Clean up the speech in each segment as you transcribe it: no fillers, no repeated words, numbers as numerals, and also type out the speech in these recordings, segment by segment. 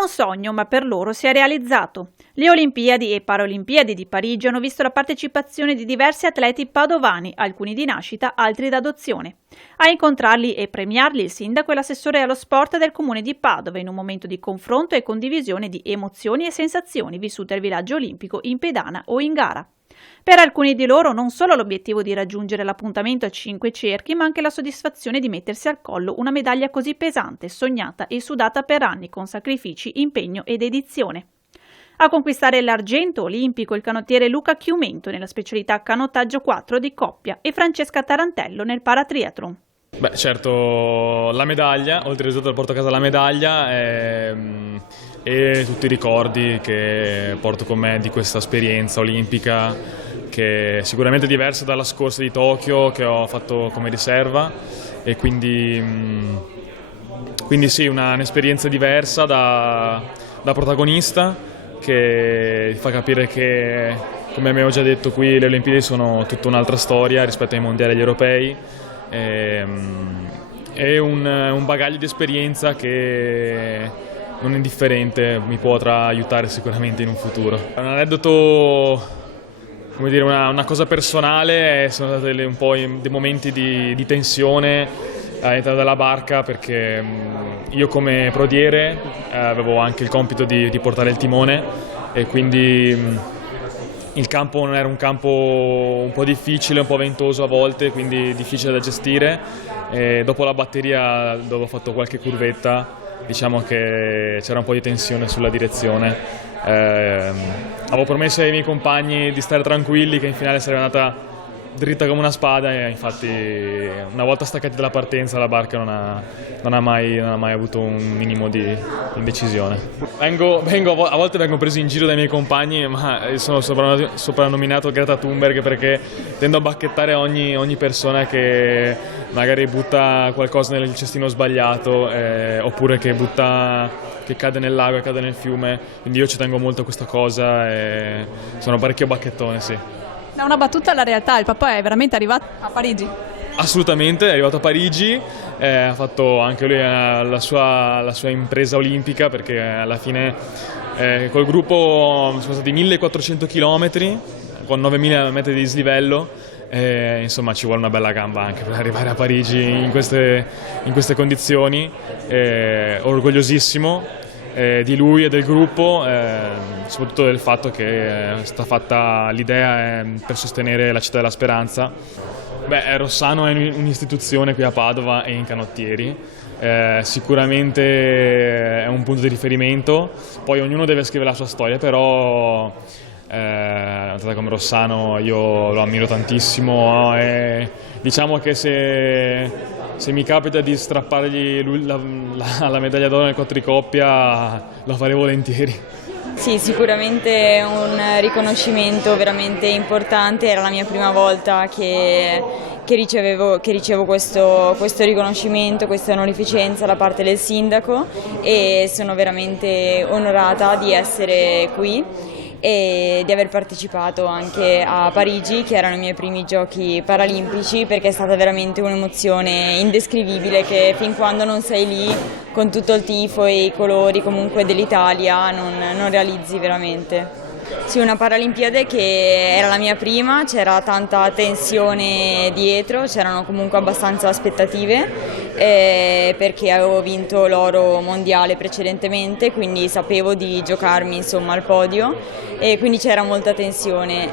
un sogno, ma per loro si è realizzato. Le Olimpiadi e Paralimpiadi di Parigi hanno visto la partecipazione di diversi atleti padovani, alcuni di nascita, altri d'adozione. A incontrarli e premiarli il sindaco e l'assessore allo sport del comune di Padova in un momento di confronto e condivisione di emozioni e sensazioni vissute al villaggio olimpico in pedana o in gara. Per alcuni di loro non solo l'obiettivo di raggiungere l'appuntamento a 5 cerchi, ma anche la soddisfazione di mettersi al collo una medaglia così pesante, sognata e sudata per anni con sacrifici, impegno ed dedizione. A conquistare l'argento olimpico il canottiere Luca Chiumento nella specialità canottaggio 4 di coppia e Francesca Tarantello nel paratriathlon. Beh, certo la medaglia, oltre al risultato porto a casa la medaglia e tutti i ricordi che porto con me di questa esperienza olimpica, che è sicuramente diversa dalla scorsa di Tokyo che ho fatto come riserva, e quindi sì, un'esperienza diversa da protagonista, che fa capire che, come abbiamo già detto qui, le Olimpiadi sono tutta un'altra storia rispetto ai mondiali e agli europei. È un bagaglio di esperienza che non indifferente mi potrà aiutare sicuramente in un futuro. Un aneddoto, come dire, una cosa personale, sono stati un po' dei momenti di tensione all'entrata della barca, perché io come prodiere avevo anche il compito di portare il timone, e quindi il campo non era un campo un po' difficile, un po' ventoso a volte, quindi difficile da gestire, e dopo la batteria, dove ho fatto qualche curvetta, diciamo che c'era un po' di tensione sulla direzione. Avevo promesso ai miei compagni di stare tranquilli, che in finale sarebbe andata dritta come una spada, e infatti una volta staccati dalla partenza la barca non ha mai avuto un minimo di indecisione. A volte vengo preso in giro dai miei compagni, ma sono soprannominato Greta Thunberg perché tendo a bacchettare ogni persona che magari butta qualcosa nel cestino sbagliato, oppure che cade nel lago e cade nel fiume, quindi io ci tengo molto a questa cosa e sono parecchio bacchettone, sì. Da una battuta alla realtà, il papà è veramente arrivato a Parigi? Assolutamente, è arrivato a Parigi, ha fatto anche lui la sua impresa olimpica, perché alla fine col gruppo sono stati 1400 km con 9000 metri di dislivello, insomma ci vuole una bella gamba anche per arrivare a Parigi in queste condizioni, orgogliosissimo di lui e del gruppo, soprattutto del fatto che è stata fatta l'idea per sostenere la Città della Speranza. Beh, Rossano è un'istituzione qui a Padova e in canottieri, sicuramente è un punto di riferimento, poi ognuno deve scrivere la sua storia, però come Rossano io lo ammiro tantissimo, e diciamo che se mi capita di strappargli la medaglia d'oro nel 4 di coppia, lo farei volentieri. Sì, sicuramente un riconoscimento veramente importante, era la mia prima volta che ricevo questo riconoscimento, questa onorificenza da parte del sindaco, e sono veramente onorata di essere qui e di aver partecipato anche a Parigi, che erano i miei primi giochi paralimpici, perché è stata veramente un'emozione indescrivibile che fin quando non sei lì con tutto il tifo e i colori comunque dell'Italia non realizzi veramente. Sì, una Paralimpiade che era la mia prima, c'era tanta tensione dietro, c'erano comunque abbastanza aspettative, perché avevo vinto l'oro mondiale precedentemente, quindi sapevo di giocarmi insomma al podio, e quindi c'era molta tensione,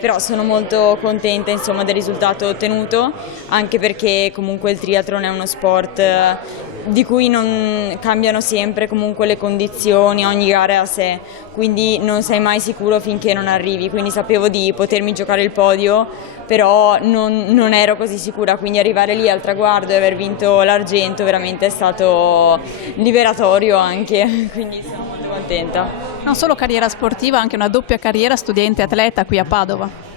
però sono molto contenta insomma del risultato ottenuto, anche perché comunque il triathlon è uno sport di cui non cambiano sempre comunque le condizioni, ogni gara è a sé, quindi non sei mai sicuro finché non arrivi, quindi sapevo di potermi giocare il podio, però non ero così sicura, quindi arrivare lì al traguardo e aver vinto l'argento veramente è stato liberatorio anche, quindi sono molto contenta. Non solo carriera sportiva, anche una doppia carriera studente-atleta qui a Padova.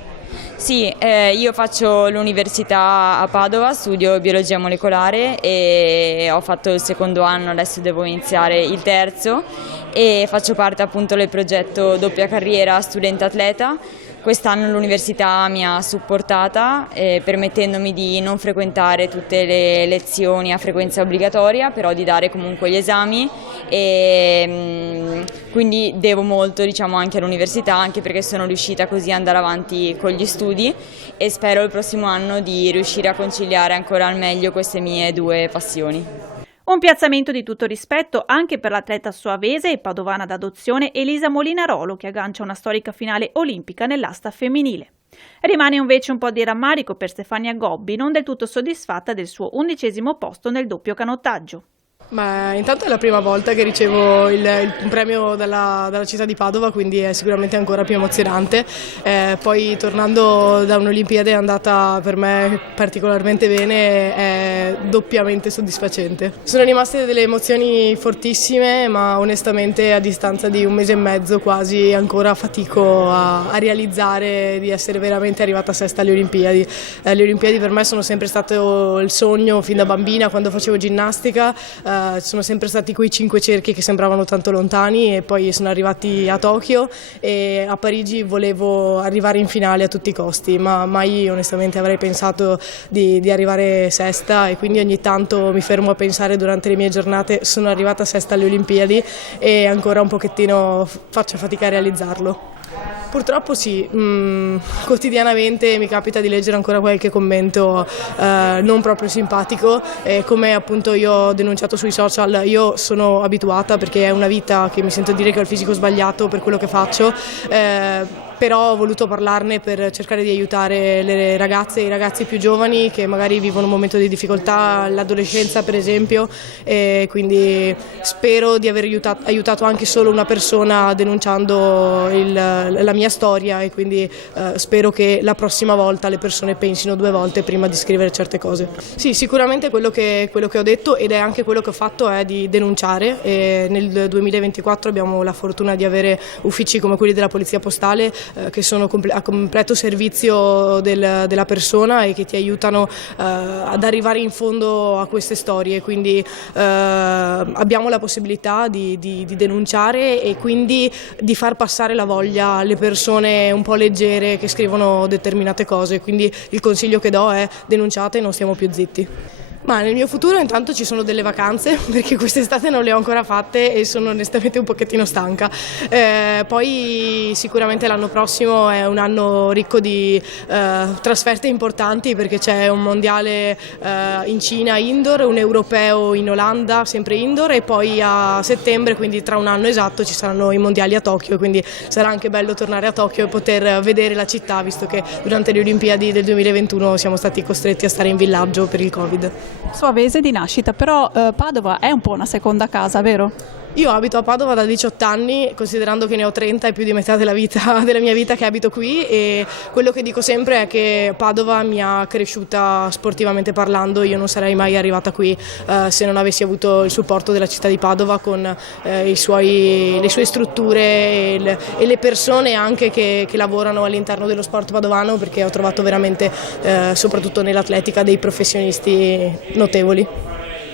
Sì, io faccio l'università a Padova, studio biologia molecolare e ho fatto il secondo anno, adesso devo iniziare il terzo, e faccio parte appunto del progetto doppia carriera studente-atleta, Quest'anno l'università mi ha supportata permettendomi di non frequentare tutte le lezioni a frequenza obbligatoria, però di dare comunque gli esami e quindi devo molto, diciamo, anche all'università, anche perché sono riuscita così ad andare avanti con gli studi e spero il prossimo anno di riuscire a conciliare ancora al meglio queste mie due passioni. Un piazzamento di tutto rispetto anche per l'atleta soavese e padovana d'adozione Elisa Molinarolo, che aggancia una storica finale olimpica nell'asta femminile. Rimane invece un po' di rammarico per Stefania Gobbi, non del tutto soddisfatta del suo 11° posto nel doppio canottaggio. Ma intanto è la prima volta che ricevo un premio dalla città di Padova, quindi è sicuramente ancora più emozionante. Poi tornando da un'Olimpiade è andata per me particolarmente bene, è doppiamente soddisfacente. Sono rimaste delle emozioni fortissime, ma onestamente a distanza di 1 mese e mezzo quasi ancora fatico a realizzare di essere veramente arrivata sesta alle Olimpiadi. Le Olimpiadi per me sono sempre stato il sogno fin da bambina quando facevo ginnastica. Sono sempre stati quei 5 cerchi che sembravano tanto lontani e poi sono arrivati a Tokyo e a Parigi volevo arrivare in finale a tutti i costi, ma mai onestamente avrei pensato di arrivare sesta e quindi ogni tanto mi fermo a pensare durante le mie giornate sono arrivata sesta alle Olimpiadi e ancora un pochettino faccio fatica a realizzarlo. Purtroppo sì, quotidianamente mi capita di leggere ancora qualche commento non proprio simpatico, come appunto io ho denunciato sui social. Io sono abituata perché è una vita che mi sento dire che ho il fisico sbagliato per quello che faccio, però ho voluto parlarne per cercare di aiutare le ragazze e i ragazzi più giovani che magari vivono un momento di difficoltà, l'adolescenza per esempio, e quindi spero di aver aiutato anche solo una persona denunciando la mia storia e quindi spero che la prossima volta le persone pensino 2 volte prima di scrivere certe cose. Sì, sicuramente quello che ho detto ed è anche quello che ho fatto è di denunciare e nel 2024 abbiamo la fortuna di avere uffici come quelli della Polizia Postale che sono a completo servizio della persona e che ti aiutano ad arrivare in fondo a queste storie, quindi abbiamo la possibilità di denunciare e quindi di far passare la voglia alle persone un po' leggere che scrivono determinate cose, quindi il consiglio che do è denunciate e non stiamo più zitti. Ma nel mio futuro intanto ci sono delle vacanze perché quest'estate non le ho ancora fatte e sono onestamente un pochettino stanca. Poi sicuramente l'anno prossimo è un anno ricco di trasferte importanti perché c'è un mondiale in Cina indoor, un europeo in Olanda sempre indoor e poi a settembre, quindi tra un anno esatto, ci saranno i mondiali a Tokyo, quindi sarà anche bello tornare a Tokyo e poter vedere la città visto che durante le Olimpiadi del 2021 siamo stati costretti a stare in villaggio per il Covid. Soavese di nascita, però Padova è un po' una seconda casa, vero? Io abito a Padova da 18 anni, considerando che ne ho 30 e più di metà della mia vita che abito qui e quello che dico sempre è che Padova mi ha cresciuta sportivamente parlando, io non sarei mai arrivata qui se non avessi avuto il supporto della città di Padova con le sue strutture e le persone anche che lavorano all'interno dello sport padovano perché ho trovato veramente, soprattutto nell'atletica, dei professionisti notevoli.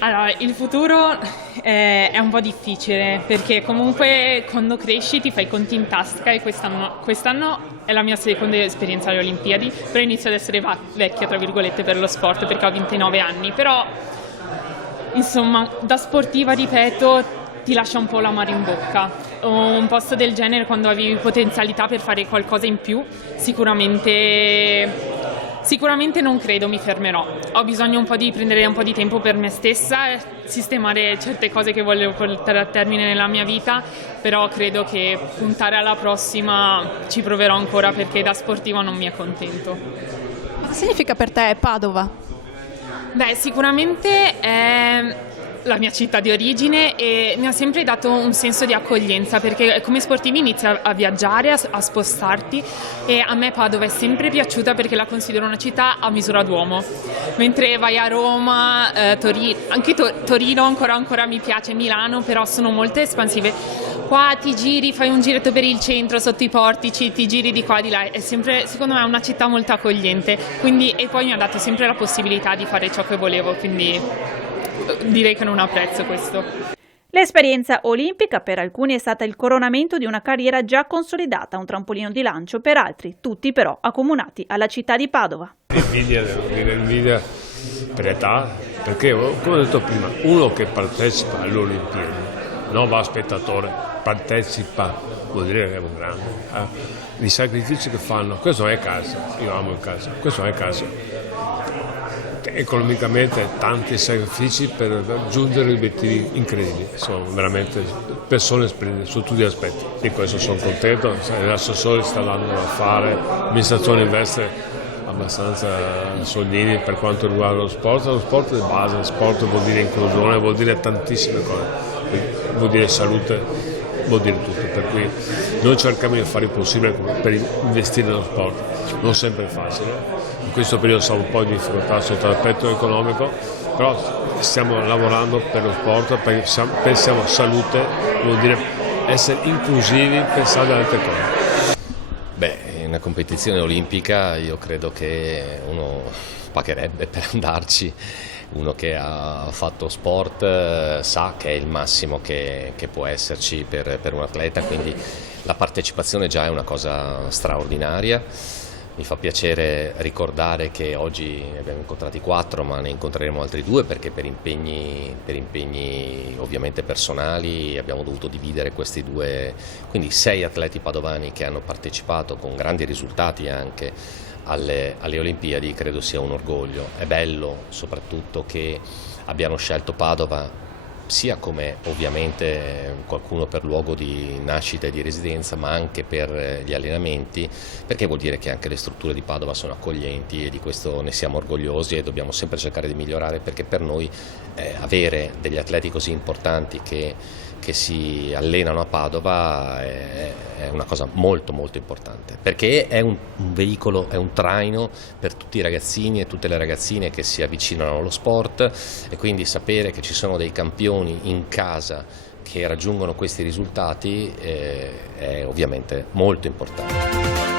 Allora, il futuro è un po' difficile perché comunque quando cresci ti fai i conti in tasca e quest'anno è la mia seconda esperienza alle Olimpiadi, però inizio ad essere vecchia tra virgolette per lo sport perché ho 29 anni, però insomma da sportiva ripeto ti lascia un po' l'amaro in bocca. Un posto del genere quando avevi potenzialità per fare qualcosa in più Sicuramente non credo mi fermerò, ho bisogno un po' di prendere un po' di tempo per me stessa, sistemare certe cose che volevo portare a termine nella mia vita, però credo che puntare alla prossima ci proverò ancora perché da sportiva non mi accontento. Cosa significa per te Padova? Beh, sicuramente è la mia città di origine e mi ha sempre dato un senso di accoglienza perché come sportivi inizi a viaggiare, a spostarti e a me Padova è sempre piaciuta perché la considero una città a misura d'uomo, mentre vai a Roma, anche Torino ancora mi piace, Milano però sono molto espansive. Qua ti giri, fai un giretto per il centro, sotto i portici, ti giri di qua di là, è sempre secondo me una città molto accogliente, e poi mi ha dato sempre la possibilità di fare ciò che volevo, quindi direi che non apprezzo questo. L'esperienza olimpica per alcuni è stata il coronamento di una carriera già consolidata, un trampolino di lancio per altri, tutti però accomunati alla città di Padova. Invidia per età, perché come ho detto prima, uno che partecipa alle Olimpiadi, non va spettatore, partecipa, vuol dire che è un grande. I sacrifici che fanno, questo è casa, io amo il calcio, questo è calcio. Economicamente tanti sacrifici per raggiungere obiettivi incredibili, sono veramente persone splendide su tutti gli aspetti, di questo sono contento. L'assessore sta dando da fare, l'amministrazione investe abbastanza soldini per quanto riguarda lo sport è base, lo sport vuol dire inclusione, vuol dire tantissime cose, vuol dire salute, vuol dire tutto, per cui noi cerchiamo di fare il possibile per investire nello sport, non sempre è facile. In questo periodo siamo un po' in difficoltà sotto l'aspetto economico, però stiamo lavorando per lo sport, perché pensiamo a salute, vuol dire essere inclusivi, pensare ad altre cose. In una competizione olimpica io credo che uno pagherebbe per andarci, uno che ha fatto sport sa che è il massimo che può esserci per un atleta, quindi la partecipazione già è una cosa straordinaria. Mi fa piacere ricordare che oggi ne abbiamo incontrati 4, ma ne incontreremo altri 2 perché per impegni ovviamente personali abbiamo dovuto dividere questi 2, quindi 6 atleti padovani che hanno partecipato con grandi risultati anche alle Olimpiadi. Credo sia un orgoglio. È bello soprattutto che abbiano scelto Padova sia come ovviamente qualcuno per luogo di nascita e di residenza, ma anche per gli allenamenti, perché vuol dire che anche le strutture di Padova sono accoglienti e di questo ne siamo orgogliosi e dobbiamo sempre cercare di migliorare, perché per noi avere degli atleti così importanti che si allenano a Padova è una cosa molto molto importante, perché è un veicolo, è un traino per tutti i ragazzini e tutte le ragazzine che si avvicinano allo sport, e quindi sapere che ci sono dei campioni in casa che raggiungono questi risultati è ovviamente molto importante.